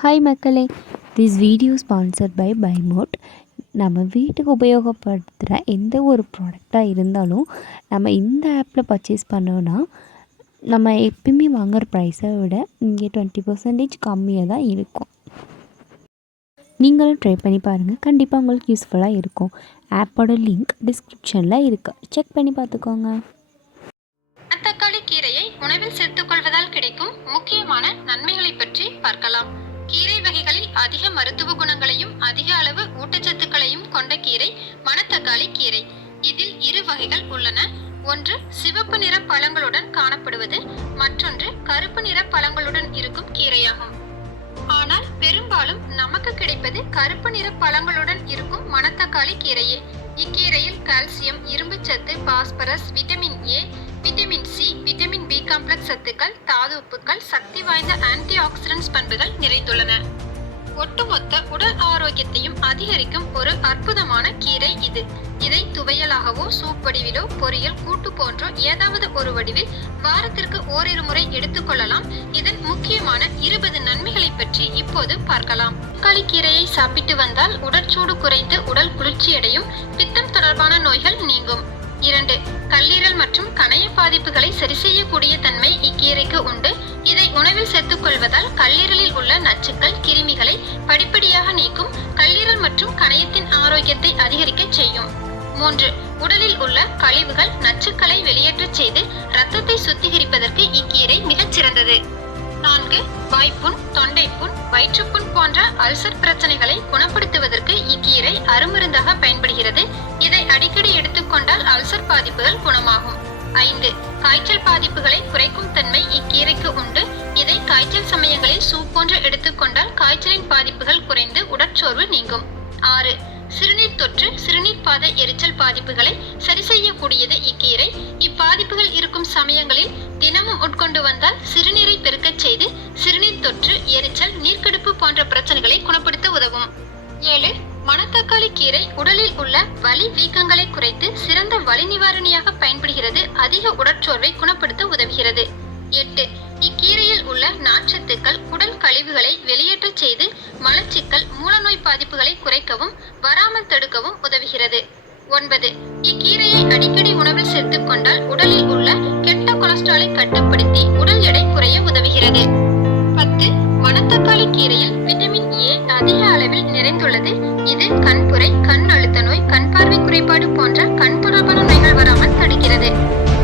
Hi மக்களே. This video sponsored by பைமோட் நம்ம வீட்டுக்கு உபயோகப்படுத்துகிற எந்த ஒரு ப்ராடக்டாக இருந்தாலும் நம்ம இந்த ஆப்பில் பர்ச்சேஸ் பண்ணோன்னா நம்ம எப்பயுமே வாங்குற ப்ரைஸை விட இங்கே டுவெண்ட்டி பர்சன்டேஜ் கம்மியாக தான் இருக்கும். நீங்களும் ட்ரை பண்ணி பாருங்கள் கண்டிப்பாக உங்களுக்கு யூஸ்ஃபுல்லாக இருக்கும். ஆப்போட லிங்க் டிஸ்கிரிப்ஷனில் இருக்குது செக் பண்ணி பார்த்துக்கோங்க. தக்காளி கீரையை உணவில் சேர்த்துக் கொள்வதால் கிடைக்கும் முக்கியமான நன்மைகளை பற்றி பார்க்கலாம். கீரை வகைகளில் அதிக மருத்துவ குணங்களையும் அதிக அளவு ஊட்டச்சத்துக்களையும் கொண்ட கீரை மணத்தக்காளி கீரை. இதில் இரு வகைகள் உள்ளன. ஒன்று சிவப்பு நிற பழங்களுடன் காணப்படுவது. மற்றொன்று கருப்பு நிற பழங்களுடன் இருக்கும் கீரையாகும். ஆனால் பெரும்பாலும் நமக்கு கிடைப்பது கருப்பு நிற பழங்களுடன் இருக்கும் மணத்தக்காளி கீரையே. இக்கீரையில் கால்சியம் இரும்புச்சத்து பாஸ்பரஸ் விட்டமின் காம்ப்ளெக்ஸ் சத்துக்கள் தாது உப்புக்கள் சக்தி வாய்ந்த ஆன்டி ஆக்சிடென்ட்ஸ் பண்புகள் நிறைந்துள்ளன. ஒட்டுமொத்த உடல் ஆரோக்கியத்தையும் அதிகரிக்கும் ஒரு அற்புதமான கீரை இது. இதை துவையலாகவோ சூப் வடிவிலோ பொரியல் கூட்டு போன்றோ ஏதாவது ஒரு வடிவில் வாரத்திற்கு ஓரிரு முறை எடுத்துக்கொள்ளலாம் இதன் முக்கியமான இருபது நன்மைகளை பற்றி இப்போது பார்க்கலாம். தக்காளி கீரையை சாப்பிட்டு வந்தால் உடற்சூடு குறைந்து உடல் குளிர்ச்சியடையும். பித்தம் தொடர்பான நோய்கள் நீங்கும். இரண்டு கல்லீரல் மற்றும் கணைய பாதிப்புகளை சரி செய்யக்கூடிய தன்மை இக்கீரைக்கு உண்டு. இதை உணவில் சேர்த்துக் கொள்வதால் கல்லீரலில் உள்ள நச்சுக்கள் கிருமிகளை படிப்படியாக நீக்கும் கல்லீரல் மற்றும் கணையத்தின் ஆரோக்கியத்தை அதிகரிக்க செய்யும். மூன்று உடலில் உள்ள கழிவுகள் நச்சுக்களை வெளியேற்றச் செய்து ரத்தத்தை சுத்திகரிப்பதற்கு இக்கீரை மிகச் சிறந்தது. நான்கு வாய்ப்புண் தொண்டைப்புண் வயிற்றுப்புண் போன்ற அல்சர் பிரச்சனைகளை குணப்படுத்துவதற்கு இக்கீரை அருமருந்தாக பயன்படுகிறது. ஐந்து. காய்ச்சல் பாதிப்புகளை குறைக்கும் தன்மை இக்கீரைக்கு உண்டு. இதை காய்ச்சல் சமயங்களில் சூப் போன்று எடுத்துக்கொண்டால் காய்ச்சலின் பாதிப்புகள் குறைந்து உடற்சோர்வு நீங்கும். ஆறு. சிறுநீர் தொற்று சிறுநீர் பாத எரிச்சல் பாதிப்புகளை சரி செய்யக்கூடியது இக்கீரை. இப்பாதிப்புகள் இருக்கும் சமயங்களில் தினமும் உட்கொண்டு வந்தால் சிறுநீரை பெருக்கச் செய்து சிறுநீர் தொற்று எரிச்சல் நீர்க்கடுப்பு போன்ற பிரச்சனைகளை குணப்படுத்த உதவும். ஏழு. மணத்தக்காளி கீரை உடலில் உள்ள வலி வீக்கங்களை குறைத்து சிறந்த வலி நிவாரணியாக பயன்படுகிறது. அதிக உடற்சோர்வை குணப்படுத்த உதவுகிறது. எட்டு இக்கீரையில் உள்ள நார்ச்சத்துக்கள் உடல் கழிவுகளை வெளியேற்றச் செய்து மலச்சிக்கல் மூலநோய் பாதிப்புகளை குறைக்கவும் வராமல் தடுக்கவும் உதவுகிறது. ஒன்பது இக்கீரையை அடிக்கடி உணவில் சேர்த்துக் கொண்டால் உடலில் உள்ள கெட்ட கொலஸ்ட்ராலை கட்டுப்படுத்தி உடல் எடை குறைய உதவுகிறது. மணத்தக்காளி கீரையில் விட்டமின் ஏ அதிக அளவில் நிறைந்துள்ளது. இது கண்புரை கண் அழுத்த நோய் கண் பார்வை குறைபாடு போன்ற கண் தொடர்பான நோய்கள் வராமல் தடுக்கிறது.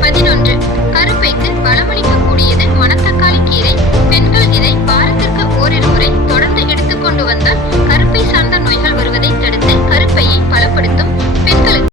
பதினொன்று கருப்பைக்கு பலமளி